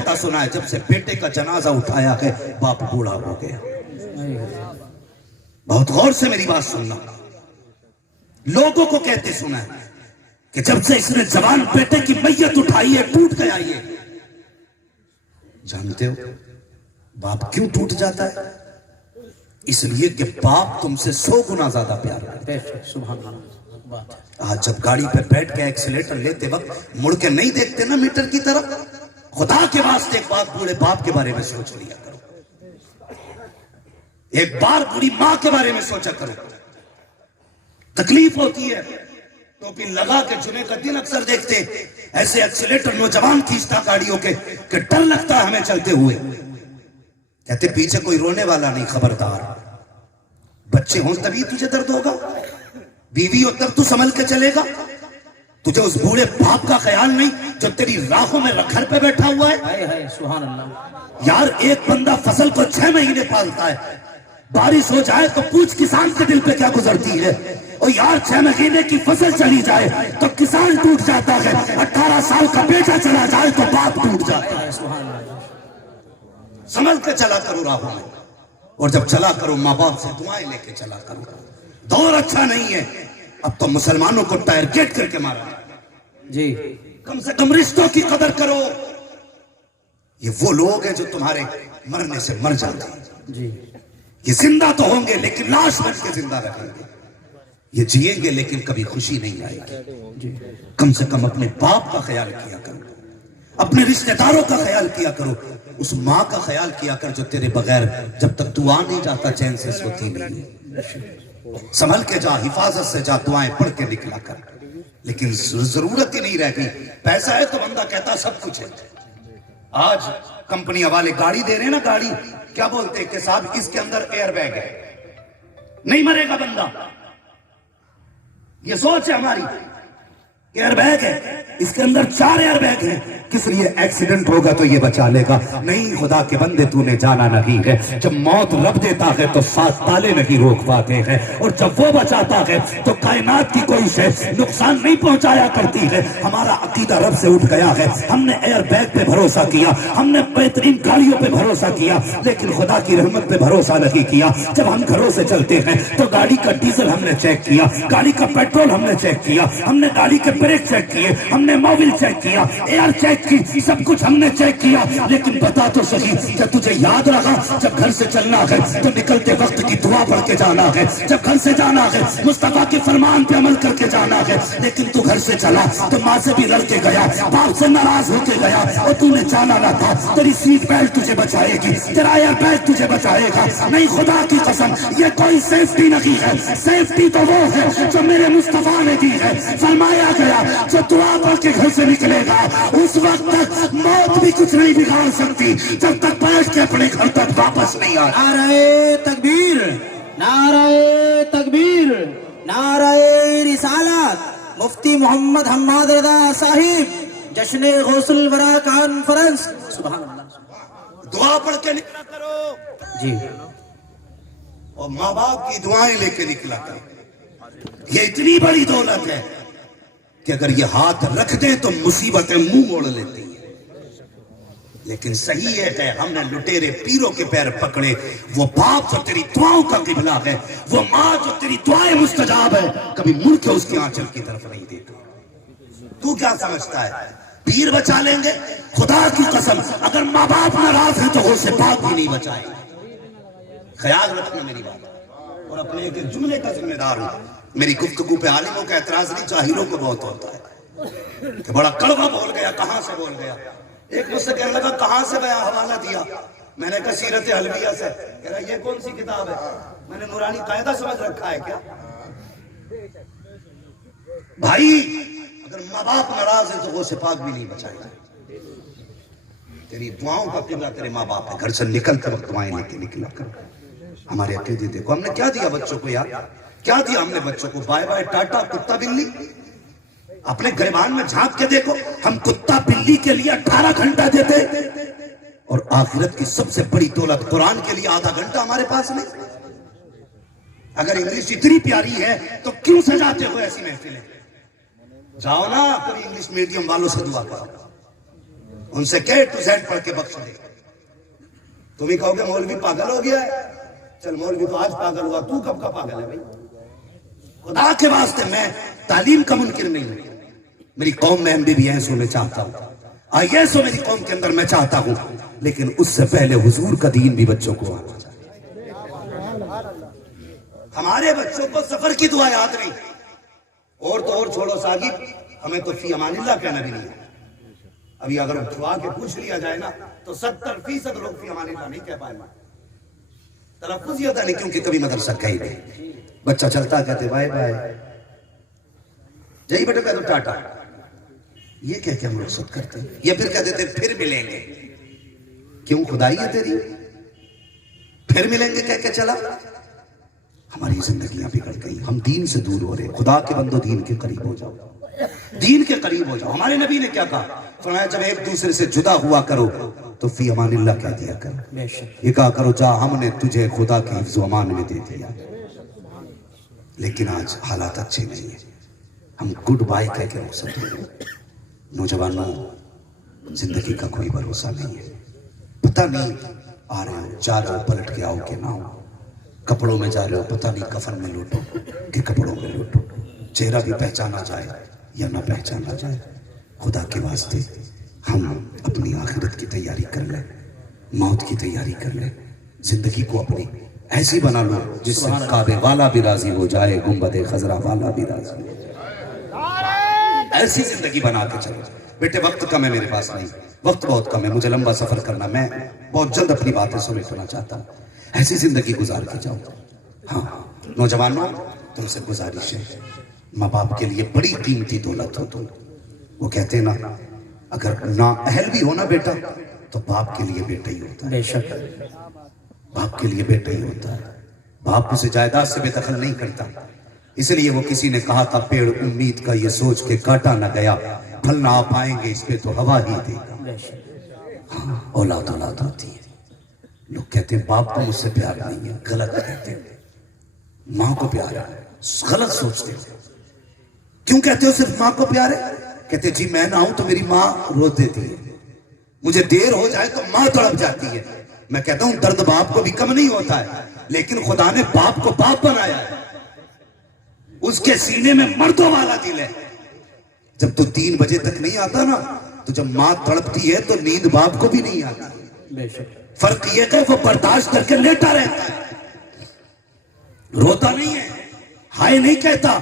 کہتا سنا ہے جب سے بیٹے کا جنازہ اٹھایا ہے باپ بوڑھا ہو گیا. بہت غور سے میری بات سننا. لوگوں کو کہتے سنا ہے کہ جب سے اس نے جوان بیٹے کی میت اٹھائی ہے ٹوٹ گیا یہ. جانتے ہو باپ کیوں ٹوٹ جاتا ہے؟ اس لیے کہ باپ تم سے 100 گنا زیادہ پیار کرتا ہے. سبحان اللہ. آج جب گاڑی پہ بیٹھ کے ایکسیلیٹر لیتے وقت مڑ کے نہیں دیکھتے نا میٹر کی طرف. خدا کے واسطے ایک بات بوڑھے باپ کے بارے میں سوچ لیا کرو. ایک بار بوڑھی ماں کے بارے میں سوچا کرو. تکلیف ہوتی ہے ٹوپی لگا کے جمعے کا دن اکثر دیکھتے ایسے ایکسیلیٹر نوجوان کھینچتا گاڑیوں کے کہ ڈر لگتا ہے ہمیں چلتے ہوئے. کہتے پیچھے کوئی رونے والا نہیں, خبردار. بچے ہوں تبھی تجھے درد ہوگا, بیوی ہو تب تو سنبھل کے چلے گا. تجھے اس بوڑھے باپ کا خیال نہیں جو تیری راہوں میں گھر پہ بیٹھا ہوا ہے. سبحان اللہ. یار ایک بندہ فصل کو 6 مہینے پالتا ہے, بارش ہو جائے تو پوچھ کسان کے دل پہ کیا گزرتی ہے. اور یار 6 مہینے کی فصل چلی جائے تو کسان ٹوٹ جاتا ہے, 18 سال کا بیٹا چلا جائے تو باپ ٹوٹ جاتا ہے. سنبھل کے چلا کرو راہوں میں, اور جب چلا کرو ماں باپ سے دعائیں لے کے چلا کرو. دور اچھا نہیں ہے, اب تو مسلمانوں کو ٹائر گیٹ کر کے مارا جی. کم سے کم رشتوں کی قدر کرو. یہ وہ لوگ ہیں جو تمہارے مرنے سے مر جاتے ہیں جی. یہ زندہ تو ہوں گے لیکن لاش بن کے زندہ رہیں گے. یہ جئیں گے لیکن کبھی خوشی نہیں آئے گی. کم سے کم اپنے باپ کا خیال کیا کرو, اپنے رشتہ داروں کا خیال کیا کرو, اس ماں کا خیال کیا کر جو تیرے بغیر جب تک تو آ نہیں جاتا چین سے سوتی نہیں ہے. سنبھل کے جا, حفاظت سے جا, دعائیں پڑھ کے نکلا کر. لیکن ضرورت ہی نہیں رہ گئی. پیسہ ہے تو بندہ کہتا سب کچھ ہے. آج کمپنیاں والے گاڑی دے رہے ہیں نا, گاڑی کیا بولتے ہیں کہ صاحب اس کے اندر ایئر بیگ ہے, نہیں مرے گا بندہ. یہ سوچ ہے ہماری, ایئر بیگ ہے, اس کے اندر 4 ایئر بیگ ہیں. کس لیے؟ ایکسیڈنٹ ہوگا تو یہ بچا لے گا. نہیں خدا کے بندے, تو نے جانا نہیں ہے. جب موت رب دیتا ہے تو 7 تالے نہیں روک پاتے ہیں, اور جب وہ بچاتا ہے تو کائنات کی کوئی شے نقصان نہیں پہنچایا کرتی ہے. ہمارا عقیدہ رب سے اٹھ گیا ہے. ہم نے ایئر بیگ پہ بھروسہ کیا, ہم نے بہترین گاڑیوں پہ بھروسہ کیا, لیکن خدا کی رحمت پہ بھروسہ نہیں کیا. جب ہم گھروں سے چلتے ہیں تو گاڑی کا ڈیزل ہم نے چیک کیا, گاڑی کا پیٹرول ہم نے چیک کیا, ہم نے گاڑی کے بریک چیک کیے, ہم نے موبل چیک کیا, ایئر چیک کی, سب کچھ ہم نے چیک کیا. لیکن بتا تو صحیح, کیا تجھے یاد رہا جب گھر سے چلنا ہے تو نکلتے وقت کی دعا پڑھ کے جانا ہے, جب گھر سے جانا ہے مصطفیٰ کے فرمان پہ عمل کر کے جانا ہے. لیکن تو گھر سے چلا تو ماں سے بھی لڑ کے گیا, باپ سے ناراض ہو کے گیا, اور تو نے جانا نہ تھا. تیری سیٹ بیلٹ تجھے بچائے گی, تیرا ایئر بیگ تجھے بچائے گا. نہیں خدا کی قسم یہ کوئی سیفٹی نہیں ہے. سیفٹی تو وہ ہے جو میرے مصطفیٰ نے دی ہے. فرمایا گیا جو دعا پڑھ کے گھر سے نکلے گا اس وقت تک موت بھی کچھ نہیں بگاڑ سکتی جب تک بیٹھ کے اپنے گھر تک واپس نہیں آ. نعرہ تکبیر, نعرہ تکبیر, نعرہ رسالت. مفتی محمد حماد رضا صاحب, جشن غوث الورا کانفرنس. سبحان اللہ. دعا پڑھ کے نکلا کرو جی, اور ماں باپ کی دعائیں لے کے نکلا کرو. یہ اتنی بڑی دولت ہے کہ اگر یہ ہاتھ رکھ دیں تو مصیبتیں منہ موڑ لیتی ہیں. لیکن صحیح ہے ہم نے لٹیرے پیروں کے پیر پکڑے. وہ باپ جو تیری دعاؤں کا قبلہ ہے, وہ ماں جو تیری دعائیں مستجاب ہے, کبھی مڑ کے اس کی آنچل کی طرف نہیں دیکھا. تو کیا سمجھتا ہے پیر بچا لیں گے؟ خدا کی قسم اگر ماں باپ ناراض ہیں تو غوث پاک بھی نہیں بچائے. خیال رکھنا میری بات, اور اپنے ایک جملے کا ذمہ دار ہوں. میری گفتگو پہ عالموں کا اعتراض نہیں, جاہلوں کو بہت ہوتا ہے کہ بڑا کڑوا بول گیا, کہاں سے بول گیا. ایک مجھ سے کہنے لگا کہاں سے بیا حوالہ دیا. میں نے کہا سیرت حلویہ سے. کہہ رہا یہ کون سی کتاب ہے؟ میں نے نورانی قاعدہ سمجھ رکھا ہے کیا؟ بھائی اگر ماں باپ ناراض ہے تو غوث پاک بھی نہیں بچائے گا. تیری دعاؤں کا قبلہ تیرے ماں باپ ہے. گھر سے نکلتے وقت دعائیں لے کے نکلا کر. ہمارے عقیدے دیکھو, ہم نے کیا دیا بچوں کو یار, کیا دیا ہم نے بچوں کو؟ بائے بائے ٹاٹا کتا بلی. اپنے گریبان میں جھانک کے دیکھو, ہم کتا بلی کے لیے 18 گھنٹہ دیتے, اور آخرت کی سب سے بڑی دولت قرآن کے لیے آدھا گھنٹہ ہمارے پاس نہیں. اگر انگلش اتنی پیاری ہے تو کیوں سجاتے ہو ایسی محفلیں؟ جاؤ نا کبھی انگلش میڈیم والوں سے دعا کرو. ان سے کہ ٹو زیڈ پڑھ کے بخش دے. تم ہی کہو گے مولوی پاگل ہو گیا ہے. چل مولوی تو آج پاگل ہوا, تو کب کا پاگل ہے بھائی؟ خدا کے واسطے میں تعلیم کا منکر نہیں ہوں. میری قوم میں MBBS ہونے چاہتا ہوں, IAS ہو میری قوم کے اندر میں چاہتا ہوں, لیکن اس سے پہلے حضور کا دین بھی بچوں کو آنا چاہیے. ہمارے بچوں کو سفر کی دعا یاد نہیں, اور تو اور چھوڑو ساجد, ہمیں تو فی امان اللہ کہنا بھی نہیں ہے. ابھی اگر چھوا کے پوچھ لیا جائے نا تو 70% لوگ فی امان اللہ نہیں کہہ پائے گا. تلفظ یہ ہوتا نہیں, کیونکہ کبھی مدرسہ کہیں نہیں. بچہ چلتا کہتے بائے بائے, جی بیٹے کہہ دو ٹاٹا, یہ کہہ کے ہم رخصت کرتے ہیں. یہ پھر کہہ دیتے پھر ملیں گے. کیوں خدائی ہے تیری, پھر ملیں گے کہہ کے چلا. ہماری زندگیاں بگڑ گئی, ہم دین سے دور ہو رہے. خدا کے بندو دین کے قریب ہو جاؤ, دین کے قریب ہو جاؤ. ہمارے نبی نے کیا کہا؟ فرمایا جب ایک دوسرے سے جدا ہوا کرو تو فی امان اللہ کہہ دیا کرو. یہ کہا کرو جا ہم نے تجھے خدا کی حفظ و امان میں دے دیا. لیکن آج حالات اچھے نہیں ہیں, ہم گڈ بائی کہہ کے رخصت ہو رہے. نوجوانوں, زندگی کا کوئی بھروسہ نہیں ہے. پتہ نہیں آ رہے ہو, جا رہے ہو, پلٹ کے آؤ کہ نہ ہو. کپڑوں میں جا رہے ہو, پتہ نہیں کفن میں لوٹو کہ کپڑوں میں لوٹو. چہرہ بھی پہچانا جائے یا نہ پہچانا جائے. خدا کے واسطے ہم اپنی آخرت کی تیاری کر لیں, موت کی تیاری کر لیں. زندگی کو اپنی ایسی بنا لو جس سے کعبے والا بھی راضی ہو جائے, گنبد خضرا والا بھی راضی ہو جائے. ایسی زندگی بنا کے چلو. بیٹے وقت کم ہے میرے پاس, نہیں وقت بہت کم ہے, مجھے لمبا سفر کرنا, میں بہت جلد اپنی باتیں سمیٹنا چاہتا ہوں. ایسی زندگی گزار کے جاؤ. ہاں نوجوانوں, تم سے گزارش ہے, ماں باپ کے لیے بڑی قیمتی دولت ہو تم. وہ کہتے ہیں نا, اگر نا اہل بھی ہونا بیٹا تو باپ کے لیے بیٹا ہی ہوتا ہے. بے شک باپ کے لیے بیٹا ہی ہوتا ہے. باپ اسے جائیداد سے بے دخل نہیں کرتا. اس لیے وہ کسی نے کہا تھا پیڑ امید کا یہ سوچ کے کاٹا نہ گیا, پھل نہ آ پائیں گے اس پہ تو ہوا ہی دے گا. ہاں اولاد اولاد ہوتی ہے. لوگ کہتے ہیں باپ کو مجھ سے پیار نہیں ہے, غلط کہتے ہیں. ماں کو پیار ہے, غلط سوچتے ہیں. کیوں کہتے ہو صرف ماں کو پیار ہے؟ کہتے جی میں نہ ہوں تو میری ماں رو دیتی ہے, مجھے دیر ہو جائے تو ماں تڑپ جاتی ہے. میں کہتا ہوں درد باپ کو بھی کم نہیں ہوتا ہے, لیکن خدا نے باپ کو باپ بنایا ہے. اس کے سینے میں مردوں والا دل ہے. جب تو 3 بجے تک نہیں آتا نا, تو جب ماں تڑپتی ہے تو نیند باپ کو بھی نہیں آتی. بے شک فرق یہ کہ وہ برداشت کر کے لیٹا رہتا ہے, روتا نہیں ہے, ہائے نہیں کہتا.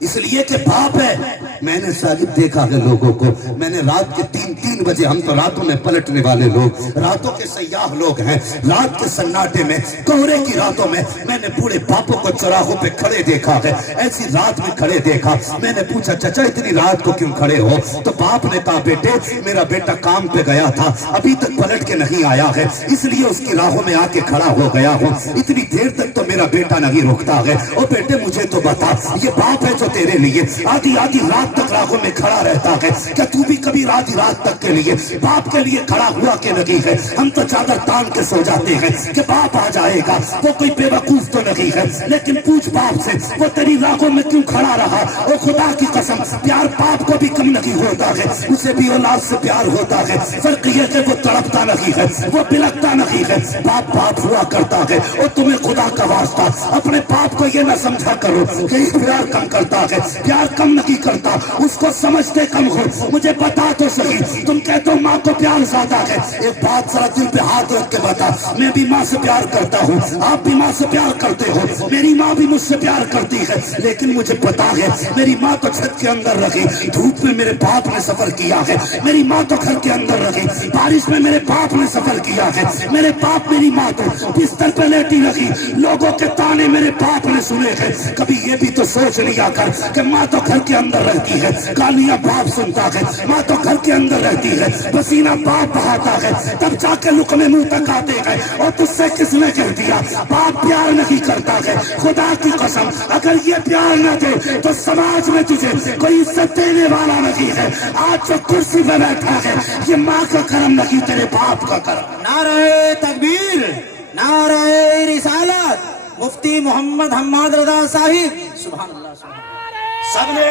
اس لیے کہ باپ ہے. میں نے ساجد دیکھا ہے لوگوں کو, میں نے رات کے 3 بجے, ہم تو راتوں میں پلٹنے والے لوگ, راتوں کے سیاح لوگ ہیں, رات کے سناٹے میں, کوہرے کی راتوں میں میں نے بوڑھے باپوں کو چوراہوں پہ کھڑے دیکھا ہے. ایسی رات میں کھڑے دیکھا. میں نے پوچھا چچا اتنی رات کو کیوں کھڑے ہو؟ تو باپ نے کہا بیٹے میرا بیٹا کام پہ گیا تھا, ابھی تک پلٹ کے نہیں آیا ہے, اس لیے اس کی راہوں میں آ کے کھڑا ہو گیا ہوں. اتنی دیر تک تو میرا بیٹا نہیں رکتا ہے. اور بیٹے مجھے تو بتا, یہ باپ ہے جو تیرے لیے آدھی رات تک راہوں میں کھڑا رہتا ہے, کیا تو بھی کبھی آدھی رات تک کے لیے باپ کے لیے کھڑا ہوا کہ نہیں ہے؟ ہم تو چادر تان کے سو جاتے ہیں کہ باپ آ جائے گا. وہ کوئی بے وقوف تو نہیں ہے, لیکن پوچھ باپ سے وہ تیری راہوں میں کیوں کھڑا رہا. اور خدا کی قسم پیار باپ کو بھی کم نہیں ہوتا ہے, اسے بھی اولاد سے پیار ہوتا ہے. فرق یہ کہ وہ تڑپتا نہیں ہے, وہ بلکتا نہیں ہے. باپ باپ ہوا کرتا ہے. اور تمہیں خدا کا واسطہ اپنے باپ کو یہ نہ سمجھا کرو کہ پیار کم کرتا ہے. پیار کم نہیں کرتا, اس کو سمجھتے کم ہو. مجھے بتا تو صحیح, تم کہتے ہو ماں کو پیار زیادہ ہے. ایک بات ذرا دل پہ ہاتھ رکھ کے بتا, میں بھی ماں سے پیار کرتا ہوں, آپ بھی ماں سے پیار کرتے ہو, میری ماں بھی مجھ سے پیار کرتی ہے. لیکن مجھے پتا ہے میری ماں تو چھت کے اندر رکھی, دھوپ میں میرے باپ نے سفر کیا ہے. میری ماں تو گھر کے اندر رکھی, بارش میں میرے باپ نے سفر کیا ہے. میرے باپ میری ماں تو بستر پہ لیٹی رکھی, لوگوں کے تانے میرے باپ نے سنے ہیں. کبھی یہ بھی تو سوچ لیا کر کہ ماں تو گھر کے اندر رہتی ہے, گالیاں باپ سنتا ہے. ماں تو گھر کے اندر رہتی ہے, پسینہ باپ بہاتا ہے, تب جا کے لقمے منہ تک آتے ہیں. اور تجھ سے کس نے کہہ دیا باپ پیار نہیں کرتا ہے؟ خدا کی قسم اگر یہ پیار نہ دے تو سماج میں تجھے کوئی عزت دینے والا نہیں ہے. آج جو کرسی پہ بیٹھا ہے یہ ماں کا کرم نہیں, تیرے باپ کا کرم. نعرہ تکبیر, نعرہ رسالت, مفتی محمد حماد رضا صاحب. سبحان اللہ, سبحان اللہ. سب نے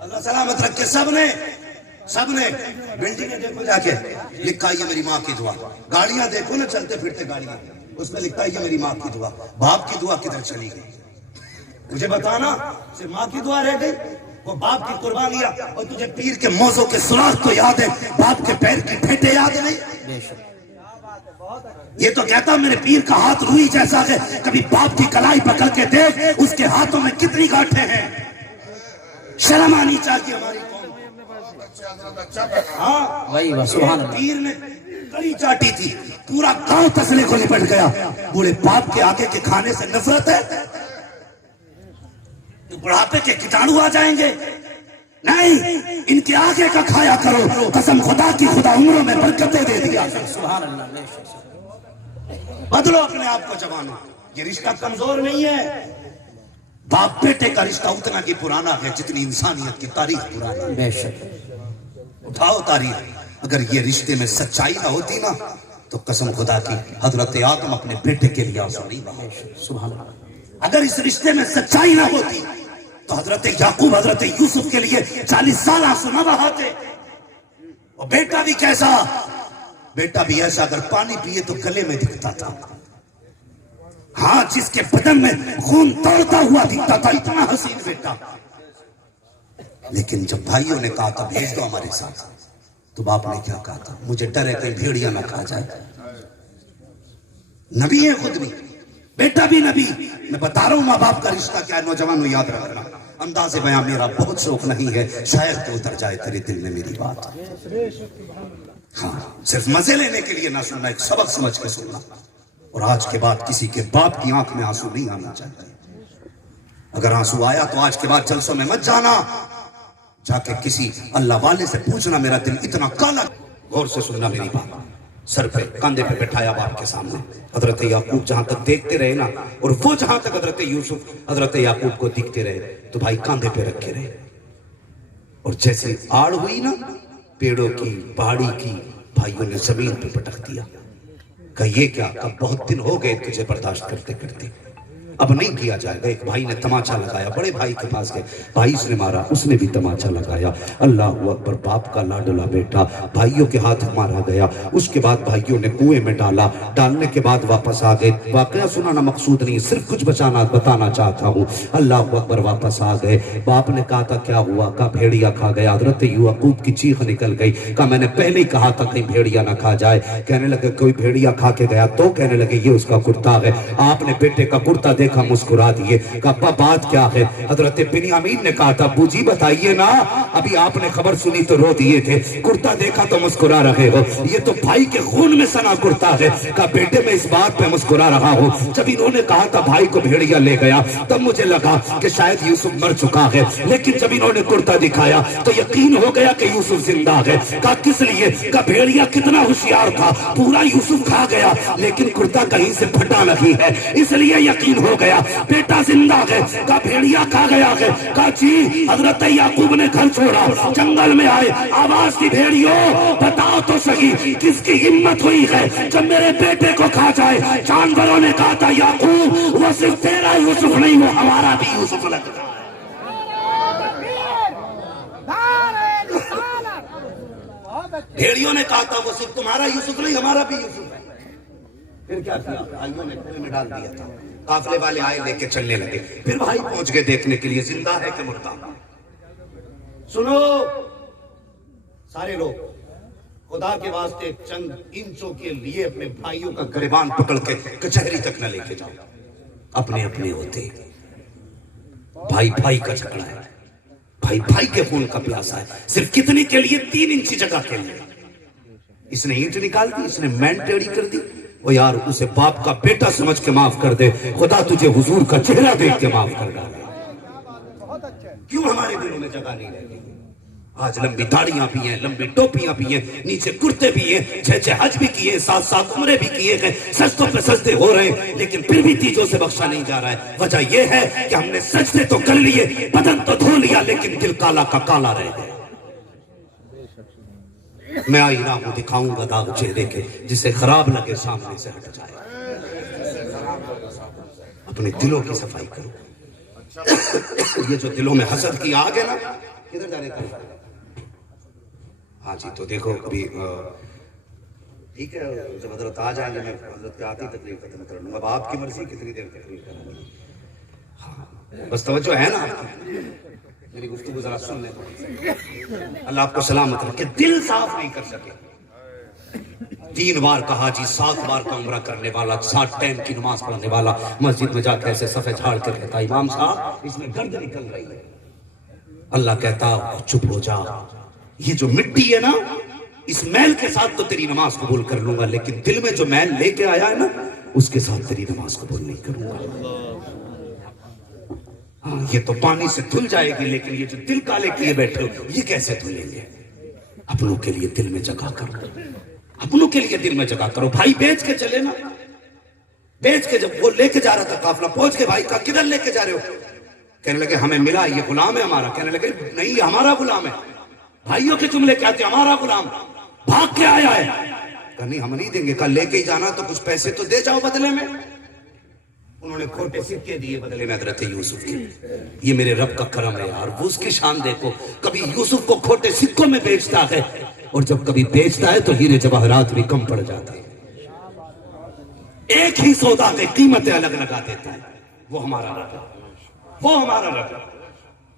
اللہ سلامت رکھے, سب نے سب نے بلڈنگیں دیکھو جا کے لکھا یہ میری ماں کی دعا، گاڑیاں دیکھو نا چلتے پھرتے گاڑیاں، اس میں لکھا یہ میری ماں کی دعا۔ باپ کی دعا کدھر چلی گئی؟ مجھے بتانا، صرف ماں کی دعا رہ گئی؟ وہ باپ کی قربانیاں، اور تجھے پیر کے موزوں کے سوراخ تو یاد ہے، باپ کے پیر کی پھیٹے یاد نہیں؟ یہ تو کہتا میرے پیر کا ہاتھ روئی جیسا ہے، کبھی باپ کی کلائی پکڑ کے دیکھ اس کے ہاتھوں میں کتنی گانٹھیں ہیں۔ شرم آنی چاہیے ہماری قوم۔ ہاں سبحان اللہ۔ پیر نے کڑی چاٹی تھی، پورا گاؤں تسلے کو لپٹ گیا۔ بوڑھے باپ کے آگے کے کھانے سے نفرت ہے؟ بڑھاپے کے کیٹانو آ جائیں گے؟ نہیں، ان کے آگے کا کھایا کرو، قسم خدا کی خدا عمروں میں برکتیں دے دیا۔ سبحان اللہ۔ بدلو اپنے آپ کو جوانوں، یہ رشتہ کمزور نہیں ہے۔ باپ بیٹے کا رشتہ اتنا کی پرانا ہے جتنی انسانیت کی تاریخ پرانی ہے۔ بے شک۔ اٹھاؤ تاریخ، اگر یہ رشتے میں سچائی نہ ہوتی نا تو قسم خدا کی حضرت آدم اپنے بیٹے کے لیے آنسو نہیں بہائے۔ سبحان اللہ۔ اگر اس رشتے میں سچائی نہ ہوتی تو حضرت یعقوب حضرت یوسف کے لیے 40 سال آنسو نہ بہاتے۔ اور بیٹا بھی کیسا؟ بیٹا بھی ایسا اگر پانی پیے تو گلے میں دکھتا تھا۔ ہاں، جس کے بدن میں خون دوڑتا ہوا دکھتا تھا، اتنا حسین بیٹا۔ لیکن جب بھائیوں نے کہا تھا بھیج دو ہمارے ساتھ، تو باپ نے کیا کہا تھا؟ مجھے ڈر ہے کہیں بھیڑیا نہ کھا جائے۔ نبی ہے خود بھی، بیٹا بھی نبی۔ میں بتا رہا ہوں ماں باپ کا رشتہ کیا ہے، نوجوانوں یاد رکھنا۔ انداز بیاں میرا بہت شوق نہیں ہے، شاید تو اتر جائے تیرے دل میں میری بات۔ ہاں، صرف مزے لینے کے لیے نہ سننا، ایک سبق سمجھ کے سننا۔ اور آج کے بعد کسی کے باپ کی آنکھ میں آنسو نہیں آنا چاہیے۔ اگر آنسو آیا تو آج کے بعد جلسوں میں مت جانا، جا کے کسی اللہ والے سے پوچھنا میرا دل اتنا کالا۔ غور سے سننا میری بات، سر پہ کاندھے پہ بٹھایا باپ کے سامنے۔ حضرت یعقوب جہاں تک دیکھتے رہے نا، اور وہ جہاں تک حضرت یوسف حضرت یعقوب کو دیکھتے رہے، تو بھائی کاندھے پہ رکھے رہے۔ اور جیسے آڑ ہوئی نا پیڑوں کی پہاڑی کی، بھائیوں نے زمین پہ پٹک دیا۔ کہ یہ کیا؟ کہ بہت دن ہو گئے تجھے برداشت کرتے کرتے، اب نہیں کیا جائے گا۔ ایک بھائی نے تماچا لگایا، بڑے بھائی کے پاس گئے، بھائی اس نے مارا، اس نے بھی تماچا لگایا۔ اللہ اکبر، باپ کا لاڈلا بیٹا بھائیوں کے ہاتھ مارا گیا۔ اس کے بعد بھائیوں نے کنویں میں ڈالا، ڈالنے کے بعد واپس آ گئے۔ واقعہ سنانا مقصود نہیں، صرف کچھ بتانا چاہتا ہوں۔ اللہ اکبر، واپس آ گئے۔ باپ نے کہا تھا کیا ہوا؟ کہا بھیڑیا کھا گیا۔ حضرت یعقوب کی چیخ نکل گئی، کہا میں نے پہلے ہی کہا تھا کہیں بھیڑیا نہ کھا جائے۔ کہنے لگے کوئی بھیڑیا کھا کے گیا تو؟ کہنے لگے یہ اس کا کرتا ہے۔ آپ نے بیٹے کا کرتا دیکھا، مسکرا دیے۔ کہا ابا بات کیا ہے؟ حضرت بنیامین نے کہا تھا ابو جی بتائیے نا، ابھی آپ نے خبر سنی تو رو دیے تھے، کرتا دیکھا تو مسکرا رہے ہو، یہ تو بھائی کے خون میں سنا کرتا ہے۔ کہا بیٹے میں اس بات پہ مسکرا رہا ہوں، جب انہوں نے کہا تھا بھائی کو بھیڑیا لے گیا تب مجھے لگا کہ شاید یوسف مر چکا ہے، لیکن جب انہوں نے کرتا دکھایا تو یقین ہو گیا کہ یوسف زندہ ہے۔ کہا کس لیے؟ کہا بھیڑیا کتنا ہوشیار تھا، پورا یوسف کھا گیا لیکن کرتا کہیں سے پھٹا نہیں ہے، اس لیے یقین ہو گیا بیٹا زندہ ہے۔ کہا بھیڑیا کھا گیا ہے؟ کہا جی۔ حضرت یعقوب نے گھر چھوڑا، جنگل میں آئے، آواز دی بھیڑیوں بتاؤ تو صحیح کس کی ہمت ہوئی ہے جب میرے بیٹے کو کھا جائے؟ جانوروں نے کہا تھا یعقوب وہ صرف تیرا یوسف نہیں، وہ ہمارا بھی یوسف لگتا ہے۔ بھیڑیوں نے کہا تھا وہ صرف تمہارا یوسف نہیں، ہمارا بھی یوسف ہے۔ پھر کیا کیا؟ بھائیوں نے کنویں میں ڈال دیا تھا، قافلے والے آئے لے کے چلنے لگے، پھر بھائی پہنچ گئے دیکھنے کے لیے زندہ ہے کہ مردہ۔ سنو سارے لوگ، خدا کے واسطے چند انچوں کے لیے اپنے بھائیوں کا گریبان پکڑ کے کچہری تک نہ لے کے جاؤ، اپنے اپنے ہوتے۔ بھائی بھائی کا جھگڑا ہے، بھائی بھائی کے خون کا پیاسا ہے، صرف کتنے کے لیے؟ 3 انچی جگہ کے لیے۔ اس نے اینٹ نکال دی، اس نے مین ٹیڑھی کر دی، وہ یار اسے باپ کا بیٹا سمجھ کے معاف کر دے، خدا تجھے حضور کا چہرہ دیکھ کے معاف کر ڈالے۔ کیوں ہمارے دلوں میں جگہ نہیں رہتی؟ آج لمبی داڑیاں بھی ہیں، لمبی ٹوپیاں بھی ہیں، نیچے کرتے بھی ہیں، 6 حج بھی کیے، 7 عمرے بھی کیے گئے، سجدوں پہ سجدے ہو رہے ہیں، لیکن پھر بھی تیجوں سے بخشا نہیں جا رہا ہے۔ وجہ یہ ہے کہ ہم نے سجدے تو کر لیے، بدن تو دھو لیا، لیکن دل کالا کا کالا رہ گیا۔ میں آئینہ کو دکھاؤں گا داغ چہرے کے، جسے خراب لگے سامنے سے ہٹ جائے۔ اپنے دلوں کی صفائی کرو۔ یہ جو دلوں میں حسد کی آگ ہے نا، کدھر جانے کا؟ ہاں جی تو دیکھو ابھی ٹھیک ہے جب حضرت آ جائیں گے میں حضرت کے آتی تقریر ختم کر لوں گا. اب آپ کی مرضی کتنی دیر تقریر کریں گے. ہاں بس توجہ ہے نا آپ کی, میری گفتگو ذرا سن لیں. اللہ آپ کو سلامت رکھے. دل صاف نہیں کر سکے. 3 بار کا حاجی 7 بار کا عمرہ کرنے والا 7 ٹائم کی نماز پڑھنے والا مسجد میں جا کے ایسے صفے جھاڑ کے کہتا امام صاحب اس میں گرد نکل رہی ہے. اللہ کہتا چپ ہو جا, یہ جو مٹی ہے نا اس میل کے ساتھ تو تیری نماز قبول کر لوں گا, لیکن دل میں جو میل لے کے آیا ہے نا اس کے ساتھ تیری نماز قبول نہیں کروں گا. ہاں یہ تو پانی سے دھل جائے گی, لیکن یہ جو دل کالے کیے بیٹھے ہو یہ کیسے دھلیں گے. اپنوں کے لیے دل میں جگہ کرو, اپنوں کے لیے دل میں جگہ کرو. بھائی بیچ کے چلے نا, بیچ کے جب وہ لے کے جا رہا تھا قافلہ, پہنچ کے بھائی کہا کدھر لے کے جا رہے ہو. کہنے لگے ہمیں ملا یہ غلام ہے ہمارا. کہنے لگے نہیں یہ ہمارا غلام ہے. بھائیوں کے جملے کیا تھے, ہمارا غلام بھاگ کے آیا ہے. کہا نہیں ہم نہیں دیں گے. کہا لے کے ہی جانا تو کچھ پیسے تو دے جاؤ بدلے میں. انہوں نے کھوٹے سکے دیے بدلے میں حضرت یوسف کے. یہ میرے رب کا کرم ہے یار, وہ اس کی شان دیکھو. کبھی یوسف کو کھوٹے سکوں میں بیچتا ہے اور جب کبھی بیچتا ہے تو ہیرے جواہرات بھی کم پڑ جاتے ہیں. ایک ہی سودا کے قیمتیں الگ لگا دیتا ہے. وہ ہمارا رب, وہ ہمارا رب.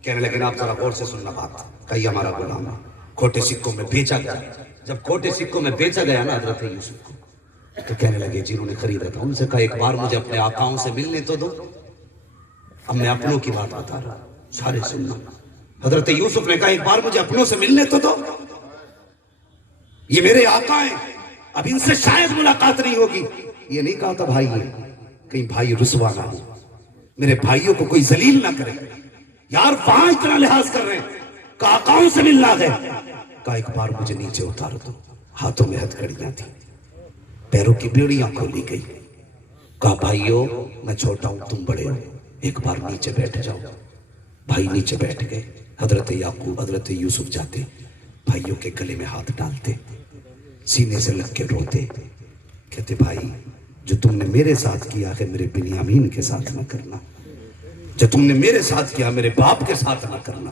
کہنے لیکن آپ ذرا غور سے سننا بات. کہیے ہمارا غلام کھوٹے سکوں میں بیچا گیا. جب کھوٹے سکوں میں بیچا گیا نا حضرت یوسف کو, تو کہنے لگے جنہوں نے خریدا تھا ان سے کہا ایک بار مجھے اپنے آقاؤں سے ملنے تو دو. اب میں اپنوں کی بات بتا رہا, سارے سننا. حضرت یوسف نے کہا ایک بار مجھے اپنوں سے ملنے تو دو, یہ میرے آقا ہیں, اب ان سے شاید ملاقات نہیں ہوگی. یہ نہیں کہا تھا بھائی کہیں بھائی رسوا نہ ہو, میرے بھائیوں کو کوئی ذلیل نہ کرے. یار وہاں اتنا لحاظ کر رہے ہیں, کہا آقاؤں سے ملنا ہے. کہا ایک بار مجھے نیچے اتار دو. ہاتھوں میں ہتھکڑیاں تھیں, پیروں کی بیڑیاں کھولی گئی. کہا بھائیو میں چھوٹا ہوں تم بڑے ہو, ایک بار نیچے بیٹھ جاؤ. بھائی نیچے بیٹھ گئے. حضرت یعقوب حضرت یوسف جاتے بھائیوں کے گلے میں ہاتھ ڈالتے, سینے سے لگ کے روتے, کہتے بھائی جو تم نے میرے ساتھ کیا ہے میرے بنیامین کے ساتھ نہ کرنا, جو تم نے میرے ساتھ کیا میرے باپ کے ساتھ نہ کرنا.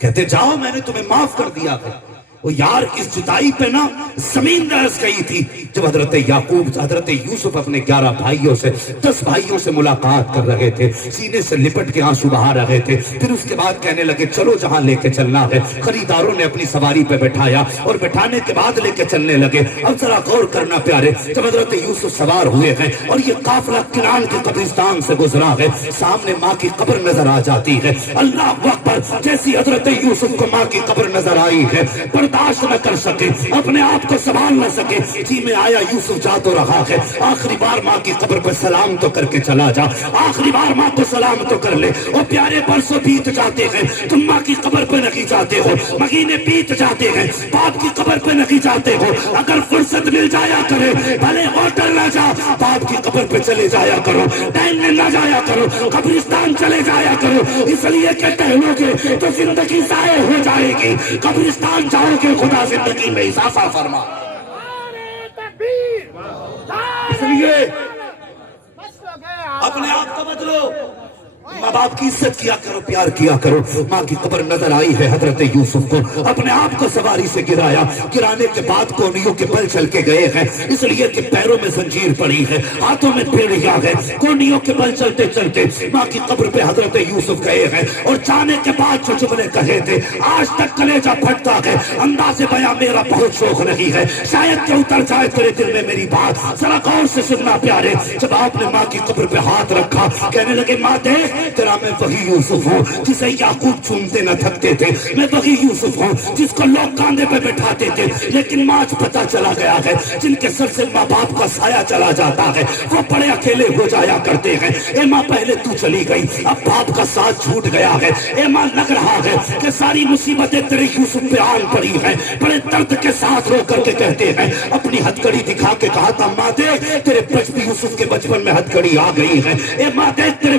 کہتے جاؤ میں نے تمہیں معاف کر دیا ہے. وہ یار اس جدائی پہ نا زمین درس گئی تھی جب حضرت یعقوب حضرت یوسف اپنے 11 بھائیوں سے 10 بھائیوں سے ملاقات کر رہے تھے, سینے سے لپٹ کے آنسو بہا رہے تھے. پھر اس کے بعد کہنے لگے چلو جہاں لے کے چلنا ہے. خریداروں نے اپنی سواری پہ بٹھایا اور بٹھانے کے بعد لے کے چلنے لگے. اب ذرا غور کرنا پیارے, جب حضرت یوسف سوار ہوئے ہیں اور یہ قافلہ کنعان کے قبرستان سے گزرا ہے, سامنے ماں کی قبر نظر آ جاتی ہے. اللہ اکبر, جیسی حضرت یوسف کو ماں کی قبر نظر آئی ہے برداشت نہ کر سکے, اپنے آپ کو سنبھال نہ سکے. جی میں آیا یوسف جا تو رہا ہے, آخری بار ماں کی قبر پر سلام تو کر کے چلا جا, آخری بار ماں کو سلام تو کر لے. اور پیارے برسوں بیت جاتے ہیں, تم ماں کی قبر پہ نہیں جاتے ہو, مہینے بیت جاتے ہیں, باپ کی قبر پہ نہیں جاتے ہو. اگر فرصت مل جایا کرے بھلے ہوٹل نہ جا, باپ کی قبر پہ چلے جایا کرو, ٹائم میں نہ جایا کرو, قبرستان چلے جایا کرو. اس لیے کہ ٹہلو گے تو زندگی ضائع ہو جائے گی, قبرستان جاؤ گے خدا زندگی میں اضافہ فرما. اس لیے اپنے آپ کو بدلو, ماں باپ کی عزت کیا کرو, پیار کیا کرو. ماں کی قبر نظر آئی ہے حضرت یوسف کو, اپنے آپ کو سواری سے گرایا, گرانے کے بعد کونیوں کے بل چل کے گئے ہیں, اس لیے کہ پیروں میں زنجیر پڑی ہے, ہاتھوں میں بیڑیاں ہے. کونیوں کے بل چلتے چلتے ماں کی قبر پہ حضرت یوسف گئے ہیں, اور جانے کے بعد جو جملے کہے تھے آج تک کلیجہ پھٹتا ہے. انداز بیاں میرا بہت شوق نہیں ہے, شاید کہ اتر جائے تیرے دل میں میری بات. ذرا غور سے سننا پیارے, جب آپ نے ماں کی قبر پہ ہاتھ رکھا, کہنے لگے ماں دیکھ تیرا میں وہی یوسف ہوں جسے یعقوب چومتے نہ تھکتے تھے, میں وہی یوسف ہوں جس کو لوگ کاندھے پہ بٹھاتے تھے, لیکن ماں آج پتہ چلا گیا ہے جن کے سر سے ماں باپ کا سایہ چلا جاتا ہے وہ بڑے اکیلے ہو جایا کرتے ہیں. اے ماں پہلے تو چلی گئی, اب باپ کا ساتھ چھوٹ گیا ہے. اے ماں لگ رہا ہے کہ ساری مصیبتیں تیرے یوسف پہ آن پڑی ہیں. بڑے درد کے ساتھ رو کر کے کہتے ہیں, اپنی ہتھکڑی دکھا کے کہا تھا ماں دیکھ تیرے یوسف کے بچپن میں ہتھکڑی آ گئی ہے. اے ماں دیکھ تیرے